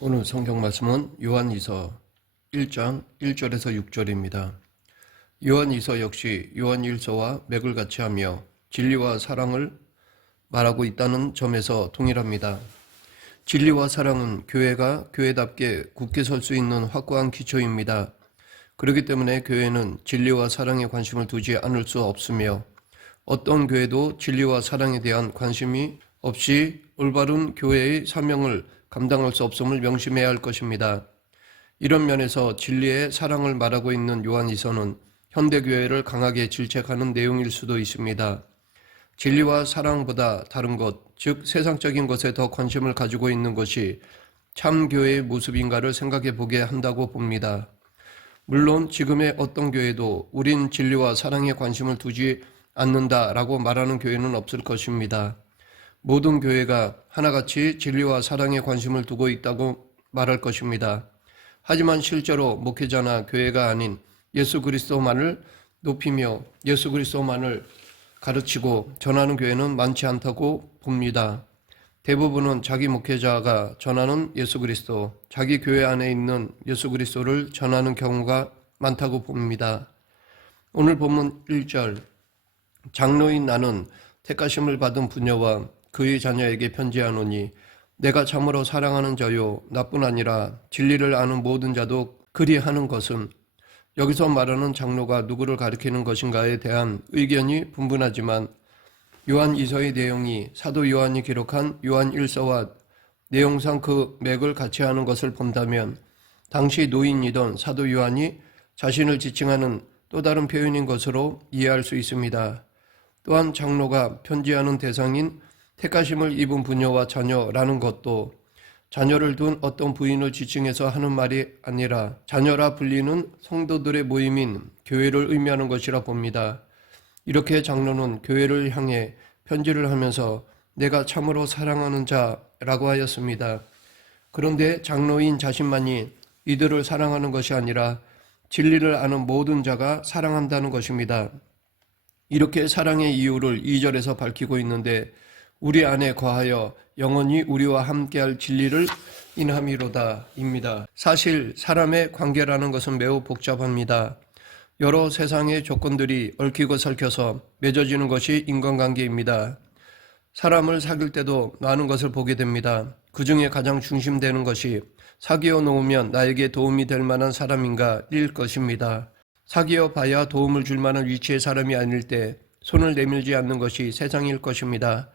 오늘 성경 말씀은 요한일서 1장 1절에서 6절입니다. 요한일서 역시 요한일서와 맥을 같이 하며 진리와 사랑을 말하고 있다는 점에서 동일합니다. 진리와 사랑은 교회가 교회답게 굳게 설 수 있는 확고한 기초입니다. 그렇기 때문에 교회는 진리와 사랑에 관심을 두지 않을 수 없으며 어떤 교회도 진리와 사랑에 대한 관심이 없이 올바른 교회의 사명을 감당할 수 없음을 명심해야 할 것입니다. 이런 면에서 진리의 사랑을 말하고 있는 요한일서는 현대교회를 강하게 질책하는 내용일 수도 있습니다. 진리와 사랑보다 다른 것, 즉 세상적인 것에 더 관심을 가지고 있는 것이 참 교회의 모습인가를 생각해 보게 한다고 봅니다. 물론 지금의 어떤 교회도 우린 진리와 사랑에 관심을 두지 않는다라고 말하는 교회는 없을 것입니다. 모든 교회가 하나같이 진리와 사랑에 관심을 두고 있다고 말할 것입니다. 하지만 실제로 목회자나 교회가 아닌 예수 그리스도만을 높이며 예수 그리스도만을 가르치고 전하는 교회는 많지 않다고 봅니다. 대부분은 자기 목회자가 전하는 예수 그리스도, 자기 교회 안에 있는 예수 그리스도를 전하는 경우가 많다고 봅니다. 오늘 본문 1절, 장로인 나는 택하심을 받은 부녀와 그의 자녀에게 편지하노니 내가 참으로 사랑하는 자요 나뿐 아니라 진리를 아는 모든 자도 그리하는 것은, 여기서 말하는 장로가 누구를 가리키는 것인가에 대한 의견이 분분하지만 요한일서의 내용이 사도 요한이 기록한 요한일서와 내용상 그 맥을 같이 하는 것을 본다면 당시 노인이던 사도 요한이 자신을 지칭하는 또 다른 표현인 것으로 이해할 수 있습니다. 또한 장로가 편지하는 대상인 택하심을 입은 부녀와 자녀라는 것도 자녀를 둔 어떤 부인을 지칭해서 하는 말이 아니라 자녀라 불리는 성도들의 모임인 교회를 의미하는 것이라 봅니다. 이렇게 장로는 교회를 향해 편지를 하면서 내가 참으로 사랑하는 자라고 하였습니다. 그런데 장로인 자신만이 이들을 사랑하는 것이 아니라 진리를 아는 모든 자가 사랑한다는 것입니다. 이렇게 사랑의 이유를 2절에서 밝히고 있는데 우리 안에 거하여 영원히 우리와 함께할 진리를 인함이로다 입니다. 사실 사람의 관계라는 것은 매우 복잡합니다. 여러 세상의 조건들이 얽히고 설켜서 맺어지는 것이 인간관계입니다. 사람을 사귈 때도 많은 것을 보게 됩니다. 그 중에 가장 중심되는 것이 사귀어 놓으면 나에게 도움이 될 만한 사람인가 일 것입니다. 사귀어 봐야 도움을 줄 만한 위치의 사람이 아닐 때 손을 내밀지 않는 것이 세상일 것입니다.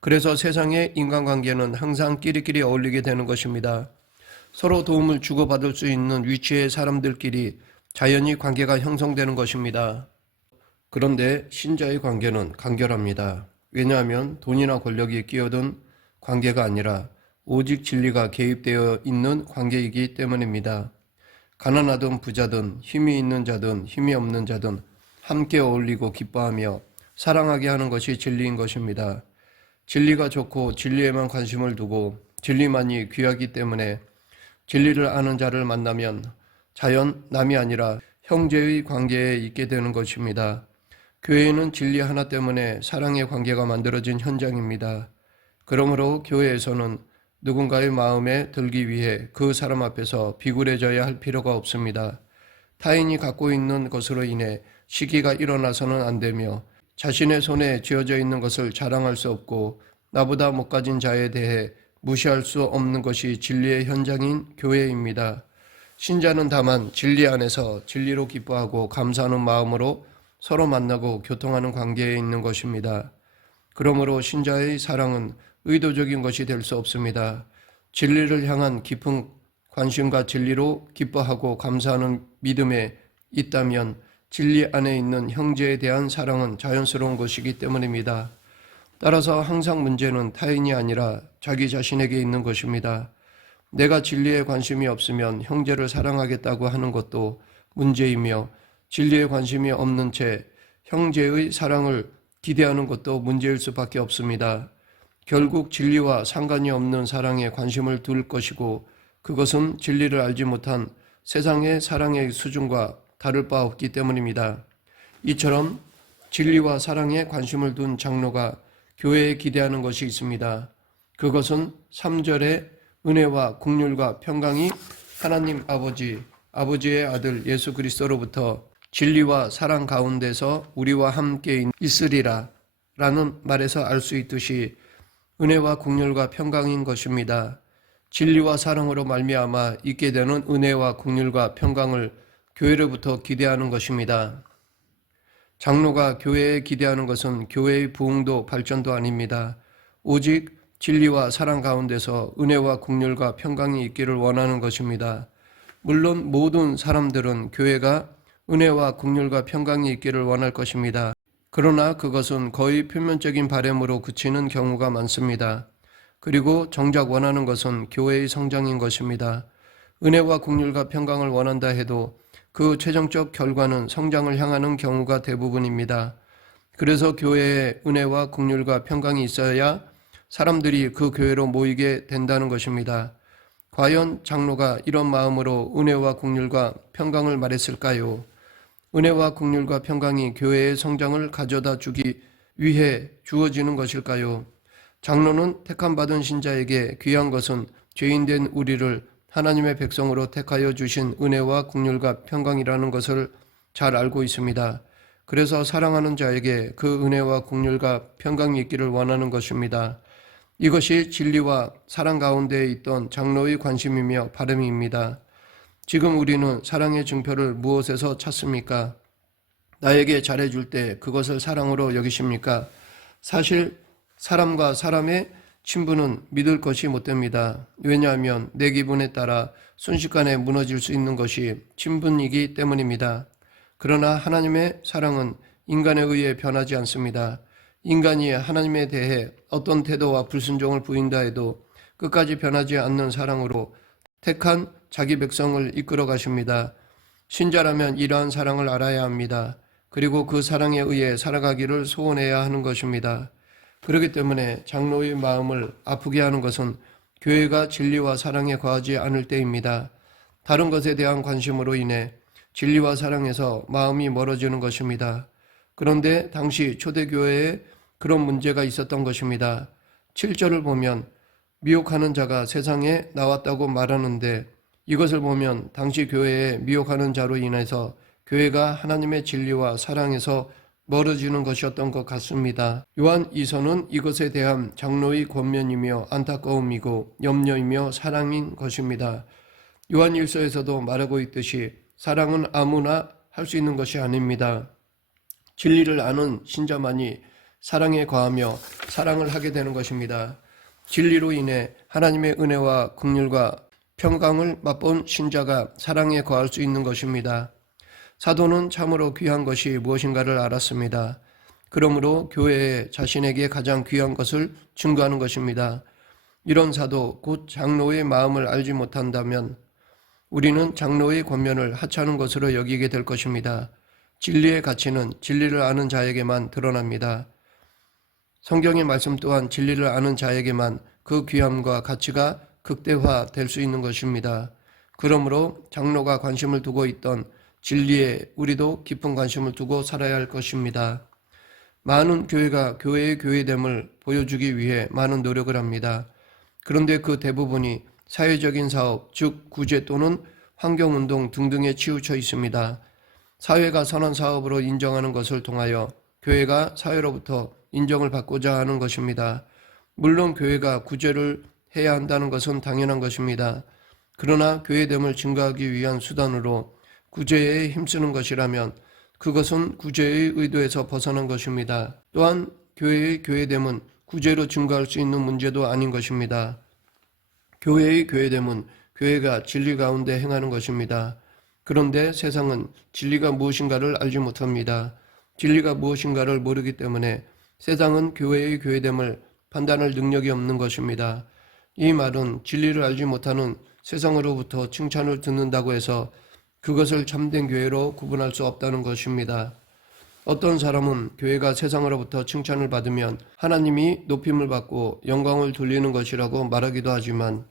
그래서 세상의 인간관계는 항상 끼리끼리 어울리게 되는 것입니다. 서로 도움을 주고받을 수 있는 위치의 사람들끼리 자연히 관계가 형성되는 것입니다. 그런데 신자의 관계는 간결합니다. 왜냐하면 돈이나 권력이 끼어든 관계가 아니라 오직 진리가 개입되어 있는 관계이기 때문입니다. 가난하든 부자든 힘이 있는 자든 힘이 없는 자든 함께 어울리고 기뻐하며 사랑하게 하는 것이 진리인 것입니다. 진리가 좋고 진리에만 관심을 두고 진리만이 귀하기 때문에 진리를 아는 자를 만나면 자연 남이 아니라 형제의 관계에 있게 되는 것입니다. 교회는 진리 하나 때문에 사랑의 관계가 만들어진 현장입니다. 그러므로 교회에서는 누군가의 마음에 들기 위해 그 사람 앞에서 비굴해져야 할 필요가 없습니다. 타인이 갖고 있는 것으로 인해 시기가 일어나서는 안 되며 자신의 손에 쥐어져 있는 것을 자랑할 수 없고 나보다 못 가진 자에 대해 무시할 수 없는 것이 진리의 현장인 교회입니다. 신자는 다만 진리 안에서 진리로 기뻐하고 감사하는 마음으로 서로 만나고 교통하는 관계에 있는 것입니다. 그러므로 신자의 사랑은 의도적인 것이 될 수 없습니다. 진리를 향한 깊은 관심과 진리로 기뻐하고 감사하는 믿음에 있다면 진리 안에 있는 형제에 대한 사랑은 자연스러운 것이기 때문입니다. 따라서 항상 문제는 타인이 아니라 자기 자신에게 있는 것입니다. 내가 진리에 관심이 없으면 형제를 사랑하겠다고 하는 것도 문제이며 진리에 관심이 없는 채 형제의 사랑을 기대하는 것도 문제일 수밖에 없습니다. 결국 진리와 상관이 없는 사랑에 관심을 둘 것이고 그것은 진리를 알지 못한 세상의 사랑의 수준과 다를 바 없기 때문입니다. 이처럼 진리와 사랑에 관심을 둔 장로가 교회에 기대하는 것이 있습니다. 그것은 3절에 은혜와 긍휼과 평강이 하나님 아버지의 아들 예수 그리스도로부터 진리와 사랑 가운데서 우리와 함께 있으리라 라는 말에서 알 수 있듯이 은혜와 긍휼과 평강인 것입니다. 진리와 사랑으로 말미암아 있게 되는 은혜와 긍휼과 평강을 교회로부터 기대하는 것입니다. 장로가 교회에 기대하는 것은 교회의 부흥도 발전도 아닙니다. 오직 진리와 사랑 가운데서 은혜와 긍휼과 평강이 있기를 원하는 것입니다. 물론 모든 사람들은 교회가 은혜와 긍휼과 평강이 있기를 원할 것입니다. 그러나 그것은 거의 표면적인 바람으로 그치는 경우가 많습니다. 그리고 정작 원하는 것은 교회의 성장인 것입니다. 은혜와 긍휼과 평강을 원한다 해도 그 최종적 결과는 성장을 향하는 경우가 대부분입니다. 그래서 교회에 은혜와 긍휼과 평강이 있어야 사람들이 그 교회로 모이게 된다는 것입니다. 과연 장로가 이런 마음으로 은혜와 긍휼과 평강을 말했을까요? 은혜와 긍휼과 평강이 교회의 성장을 가져다 주기 위해 주어지는 것일까요? 장로는 택함받은 신자에게 귀한 것은 죄인된 우리를 하나님의 백성으로 택하여 주신 은혜와 긍휼과 평강이라는 것을 잘 알고 있습니다. 그래서 사랑하는 자에게 그 은혜와 긍휼과 평강이 있기를 원하는 것입니다. 이것이 진리와 사랑 가운데 있던 장로의 관심이며 바람입니다. 지금 우리는 사랑의 증표를 무엇에서 찾습니까? 나에게 잘해줄 때 그것을 사랑으로 여기십니까? 사실 사람과 사람의 친분은 믿을 것이 못됩니다. 왜냐하면 내 기분에 따라 순식간에 무너질 수 있는 것이 친분이기 때문입니다. 그러나 하나님의 사랑은 인간에 의해 변하지 않습니다. 인간이 하나님에 대해 어떤 태도와 불순종을 부인다 해도 끝까지 변하지 않는 사랑으로 택한 자기 백성을 이끌어 가십니다. 신자라면 이러한 사랑을 알아야 합니다. 그리고 그 사랑에 의해 살아가기를 소원해야 하는 것입니다. 그렇기 때문에 장로의 마음을 아프게 하는 것은 교회가 진리와 사랑에 거하지 않을 때입니다. 다른 것에 대한 관심으로 인해 진리와 사랑에서 마음이 멀어지는 것입니다. 그런데 당시 초대교회에 그런 문제가 있었던 것입니다. 7절을 보면 미혹하는 자가 세상에 나왔다고 말하는데 이것을 보면 당시 교회에 미혹하는 자로 인해서 교회가 하나님의 진리와 사랑에서 멀어지는 것이었던 것 같습니다. 요한 2서는 이것에 대한 장로의 권면이며 안타까움이고 염려이며 사랑인 것입니다. 요한 1서에서도 말하고 있듯이 사랑은 아무나 할 수 있는 것이 아닙니다. 진리를 아는 신자만이 사랑에 거하며 사랑을 하게 되는 것입니다. 진리로 인해 하나님의 은혜와 긍휼과 평강을 맛본 신자가 사랑에 거할 수 있는 것입니다. 사도는 참으로 귀한 것이 무엇인가를 알았습니다. 그러므로 교회에 자신에게 가장 귀한 것을 증거하는 것입니다. 이런 사도, 곧 장로의 마음을 알지 못한다면 우리는 장로의 권면을 하찮은 것으로 여기게 될 것입니다. 진리의 가치는 진리를 아는 자에게만 드러납니다. 성경의 말씀 또한 진리를 아는 자에게만 그 귀함과 가치가 극대화될 수 있는 것입니다. 그러므로 장로가 관심을 두고 있던 진리에 우리도 깊은 관심을 두고 살아야 할 것입니다. 많은 교회가 교회의 교회됨을 보여주기 위해 많은 노력을 합니다. 그런데 그 대부분이 사회적인 사업, 즉 구제 또는 환경운동 등등에 치우쳐 있습니다. 사회가 선한 사업으로 인정하는 것을 통하여 교회가 사회로부터 인정을 받고자 하는 것입니다. 물론 교회가 구제를 해야 한다는 것은 당연한 것입니다. 그러나 교회됨을 증가하기 위한 수단으로 구제에 힘쓰는 것이라면 그것은 구제의 의도에서 벗어난 것입니다. 또한 교회의 교회됨은 구제로 증가할 수 있는 문제도 아닌 것입니다. 교회의 교회됨은 교회가 진리 가운데 행하는 것입니다. 그런데 세상은 진리가 무엇인가를 알지 못합니다. 진리가 무엇인가를 모르기 때문에 세상은 교회의 교회됨을 판단할 능력이 없는 것입니다. 이 말은 진리를 알지 못하는 세상으로부터 칭찬을 듣는다고 해서 그것을 참된 교회로 구분할 수 없다는 것입니다. 어떤 사람은 교회가 세상으로부터 칭찬을 받으면 하나님이 높임을 받고 영광을 돌리는 것이라고 말하기도 하지만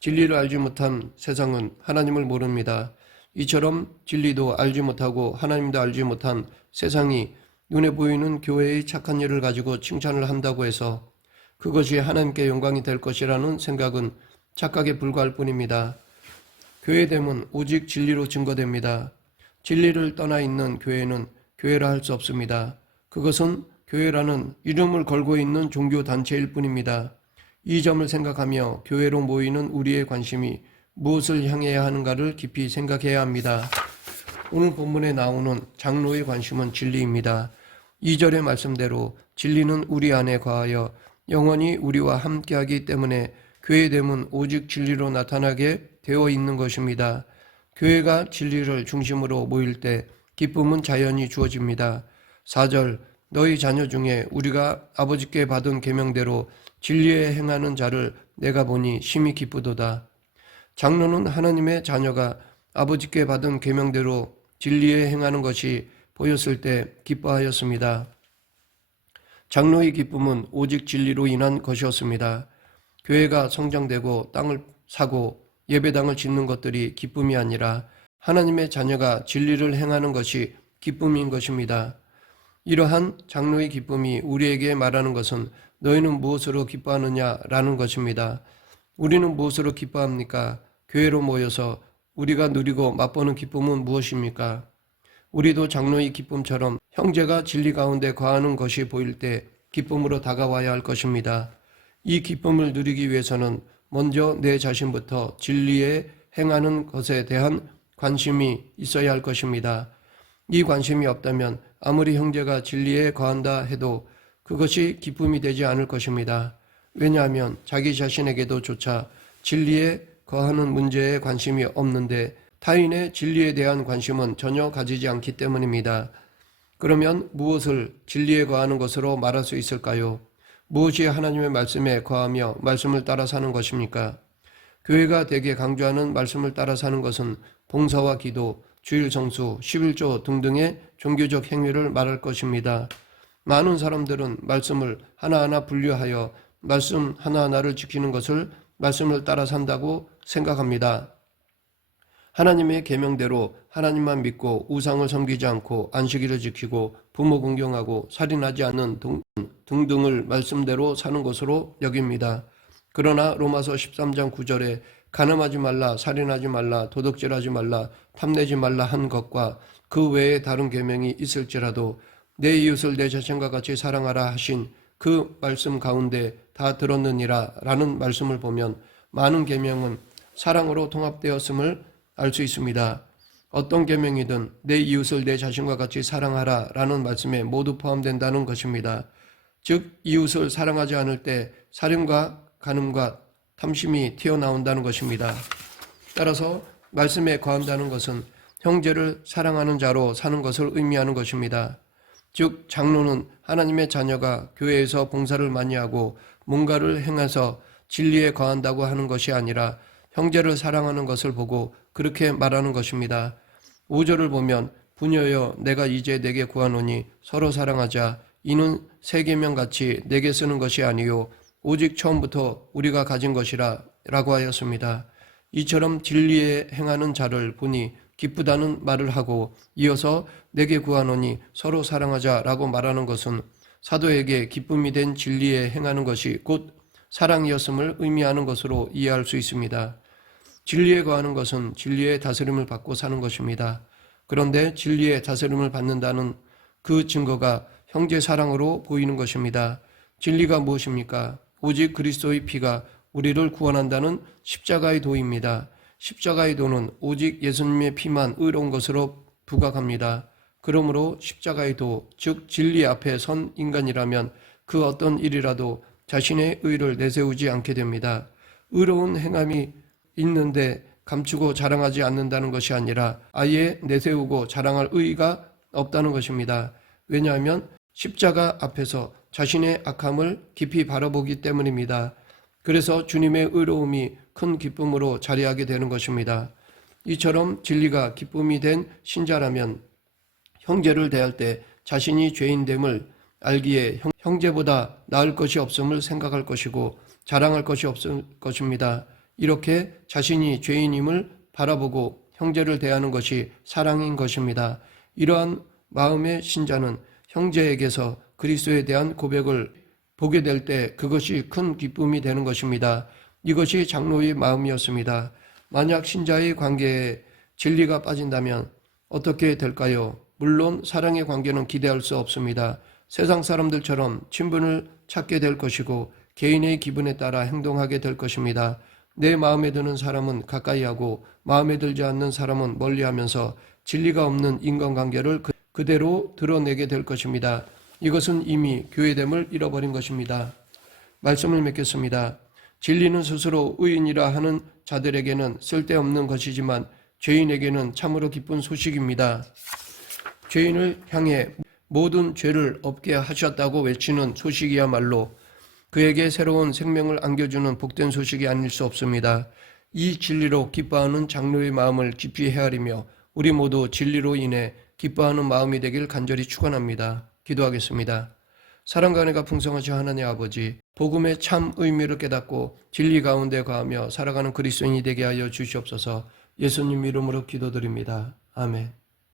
진리를 알지 못한 세상은 하나님을 모릅니다. 이처럼 진리도 알지 못하고 하나님도 알지 못한 세상이 눈에 보이는 교회의 착한 일을 가지고 칭찬을 한다고 해서 그것이 하나님께 영광이 될 것이라는 생각은 착각에 불과할 뿐입니다. 교회됨은 오직 진리로 증거됩니다. 진리를 떠나 있는 교회는 교회라 할 수 없습니다. 그것은 교회라는 이름을 걸고 있는 종교단체일 뿐입니다. 이 점을 생각하며 교회로 모이는 우리의 관심이 무엇을 향해야 하는가를 깊이 생각해야 합니다. 오늘 본문에 나오는 장로의 관심은 진리입니다. 2절의 말씀대로 진리는 우리 안에 거하여 영원히 우리와 함께하기 때문에 교회됨은 오직 진리로 나타나게 되어 있는 것입니다. 교회가 진리를 중심으로 모일 때 기쁨은 자연히 주어집니다. 4절 너희 자녀 중에 우리가 아버지께 받은 계명대로 진리에 행하는 자를 내가 보니 심히 기쁘도다. 장로는 하나님의 자녀가 아버지께 받은 계명대로 진리에 행하는 것이 보였을 때 기뻐하였습니다. 장로의 기쁨은 오직 진리로 인한 것이었습니다. 교회가 성장되고 땅을 사고 예배당을 짓는 것들이 기쁨이 아니라 하나님의 자녀가 진리를 행하는 것이 기쁨인 것입니다. 이러한 장로의 기쁨이 우리에게 말하는 것은 너희는 무엇으로 기뻐하느냐라는 것입니다. 우리는 무엇으로 기뻐합니까? 교회로 모여서 우리가 누리고 맛보는 기쁨은 무엇입니까? 우리도 장로의 기쁨처럼 형제가 진리 가운데 거하는 것이 보일 때 기쁨으로 다가와야 할 것입니다. 이 기쁨을 누리기 위해서는 먼저 내 자신부터 진리에 행하는 것에 대한 관심이 있어야 할 것입니다. 이 관심이 없다면 아무리 형제가 진리에 거한다 해도 그것이 기쁨이 되지 않을 것입니다. 왜냐하면 자기 자신에게도 조차 진리에 거하는 문제에 관심이 없는데 타인의 진리에 대한 관심은 전혀 가지지 않기 때문입니다. 그러면 무엇을 진리에 거하는 것으로 말할 수 있을까요? 무엇이 하나님의 말씀에 거하며 말씀을 따라 사는 것입니까? 교회가 대개 강조하는 말씀을 따라 사는 것은 봉사와 기도, 주일 성수, 11조 등등의 종교적 행위를 말할 것입니다. 많은 사람들은 말씀을 하나하나 분류하여 말씀 하나하나를 지키는 것을 말씀을 따라 산다고 생각합니다. 하나님의 계명대로 하나님만 믿고 우상을 섬기지 않고 안식일을 지키고 부모 공경하고 살인하지 않는 등등을 말씀대로 사는 것으로 여깁니다. 그러나 로마서 13장 9절에 간음하지 말라, 살인하지 말라, 도둑질하지 말라, 탐내지 말라 한 것과 그 외에 다른 계명이 있을지라도 내 이웃을 내 자신과 같이 사랑하라 하신 그 말씀 가운데 다 들었느니라 라는 말씀을 보면 많은 계명은 사랑으로 통합되었음을 알 수 있습니다. 어떤 계명이든 내 이웃을 내 자신과 같이 사랑하라 라는 말씀에 모두 포함된다는 것입니다. 즉 이웃을 사랑하지 않을 때 살인과 간음과 탐심이 튀어나온다는 것입니다. 따라서 말씀에 거한다는 것은 형제를 사랑하는 자로 사는 것을 의미하는 것입니다. 즉 장로는 하나님의 자녀가 교회에서 봉사를 많이 하고 뭔가를 행해서 진리에 거한다고 하는 것이 아니라 형제를 사랑하는 것을 보고 그렇게 말하는 것입니다. 5절을 보면 부녀여 내가 이제 내게 구하노니 서로 사랑하자. 이는 새 계명같이 내게 쓰는 것이 아니요 오직 처음부터 우리가 가진 것이라 라고 하였습니다. 이처럼 진리에 행하는 자를 보니 기쁘다는 말을 하고 이어서 내게 구하노니 서로 사랑하자 라고 말하는 것은 사도에게 기쁨이 된 진리에 행하는 것이 곧 사랑이었음을 의미하는 것으로 이해할 수 있습니다. 진리에 거하는 것은 진리의 다스림을 받고 사는 것입니다. 그런데 진리의 다스림을 받는다는 그 증거가 형제 사랑으로 보이는 것입니다. 진리가 무엇입니까? 오직 그리스도의 피가 우리를 구원한다는 십자가의 도입니다. 십자가의 도는 오직 예수님의 피만 의로운 것으로 부각합니다. 그러므로 십자가의 도, 즉 진리 앞에 선 인간이라면 그 어떤 일이라도 자신의 의를 내세우지 않게 됩니다. 의로운 행함이 있는데 감추고 자랑하지 않는다는 것이 아니라 아예 내세우고 자랑할 의의가 없다는 것입니다. 왜냐하면 십자가 앞에서 자신의 악함을 깊이 바라보기 때문입니다. 그래서 주님의 의로움이 큰 기쁨으로 자리하게 되는 것입니다. 이처럼 진리가 기쁨이 된 신자라면 형제를 대할 때 자신이 죄인됨을 알기에 형제보다 나을 것이 없음을 생각할 것이고 자랑할 것이 없을 것입니다. 이렇게 자신이 죄인임을 바라보고 형제를 대하는 것이 사랑인 것입니다. 이러한 마음의 신자는 형제에게서 그리스도에 대한 고백을 보게 될 때 그것이 큰 기쁨이 되는 것입니다. 이것이 장로의 마음이었습니다. 만약 신자의 관계에 진리가 빠진다면 어떻게 될까요? 물론 사랑의 관계는 기대할 수 없습니다. 세상 사람들처럼 친분을 찾게 될 것이고 개인의 기분에 따라 행동하게 될 것입니다. 내 마음에 드는 사람은 가까이 하고 마음에 들지 않는 사람은 멀리하면서 진리가 없는 인간관계를 그대로 드러내게 될 것입니다. 이것은 이미 교회됨을 잃어버린 것입니다. 말씀을 맺겠습니다. 진리는 스스로 의인이라 하는 자들에게는 쓸데없는 것이지만 죄인에게는 참으로 기쁜 소식입니다. 죄인을 향해 모든 죄를 없게 하셨다고 외치는 소식이야말로 그에게 새로운 생명을 안겨주는 복된 소식이 아닐 수 없습니다. 이 진리로 기뻐하는 장로의 마음을 깊이 헤아리며 우리 모두 진리로 인해 기뻐하는 마음이 되길 간절히 축원합니다. 기도하겠습니다. 사랑과 은혜가 풍성하신 하나님 아버지, 복음의 참 의미를 깨닫고 진리 가운데 거하며 살아가는 그리스도인이 되게 하여 주시옵소서. 예수님 이름으로 기도드립니다. 아멘.